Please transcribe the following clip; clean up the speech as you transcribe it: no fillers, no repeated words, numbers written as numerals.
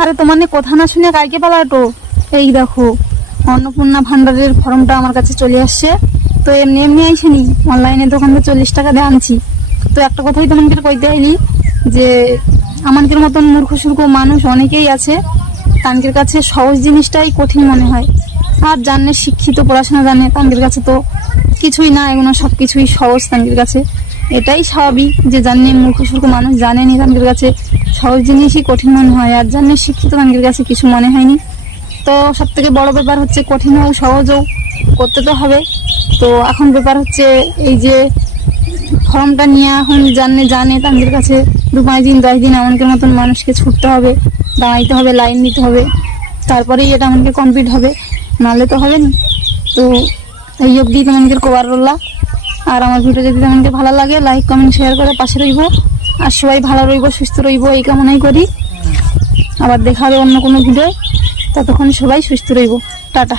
আরে তোমার নিয়ে কথা না শুনে কাইকে পালাটো। এই দেখো অন্নপূর্ণা ভান্ডারের ফর্মটা আমার কাছে চলে আসছে। তো এমনি এমনি আইসেনি, অনলাইনে দোকান থেকে 40 টাকা দিয়ে আনছি। তো একটা কথাই তোমাকে কইতে আইলি যে আমাদের মতন মূর্খ সূর্খ মানুষ অনেকেই আছে, তাদের কাছে সহজ জিনিসটাই কঠিন মনে হয়। আর জানে শিক্ষিত পড়াশোনা জানে, তাদের কাছে তো কিছুই না, এগুলো সব কিছুই সহজ তাদের কাছে। এটাই স্বাভাবিক যে জানে মূর্খ সূর্খ মানুষ জানেনি, তাদের কাছে সহজ জিনিসই কঠিন মনে হয়। আর জানে শিক্ষিত তাদের কাছে কিছু মনে হয়নি। তো সব থেকে বড় ব্যাপার হচ্ছে কঠিন হোক সহজ হোক করতে তো হবে। তো এখন ব্যাপার হচ্ছে এই যে ফর্মটা নিয়ে এখন জানে তাদের কাছে 2-5 দিন 10 দিন এমনকার মতন মানুষকে ছুটতে হবে, দাঁড়াইতে হবে, লাইন দিতে হবে, তারপরেই এটা আমাকে কমপ্লিট হবে, নাহলে তো হবে না। তো এই অবধি তোমাদের কবার রোলা। আর আমার ভিডিও যদি তোমাদের ভালো লাগে লাইক কমেন্ট শেয়ার করে পাশে রইব। আর সবাই ভালো রইব, সুস্থ রইব, এই কামনাই করি। আবার দেখা হবে অন্য কোনো ভিডিও। ততক্ষণ সবাই সুস্থ রইব। টাটা।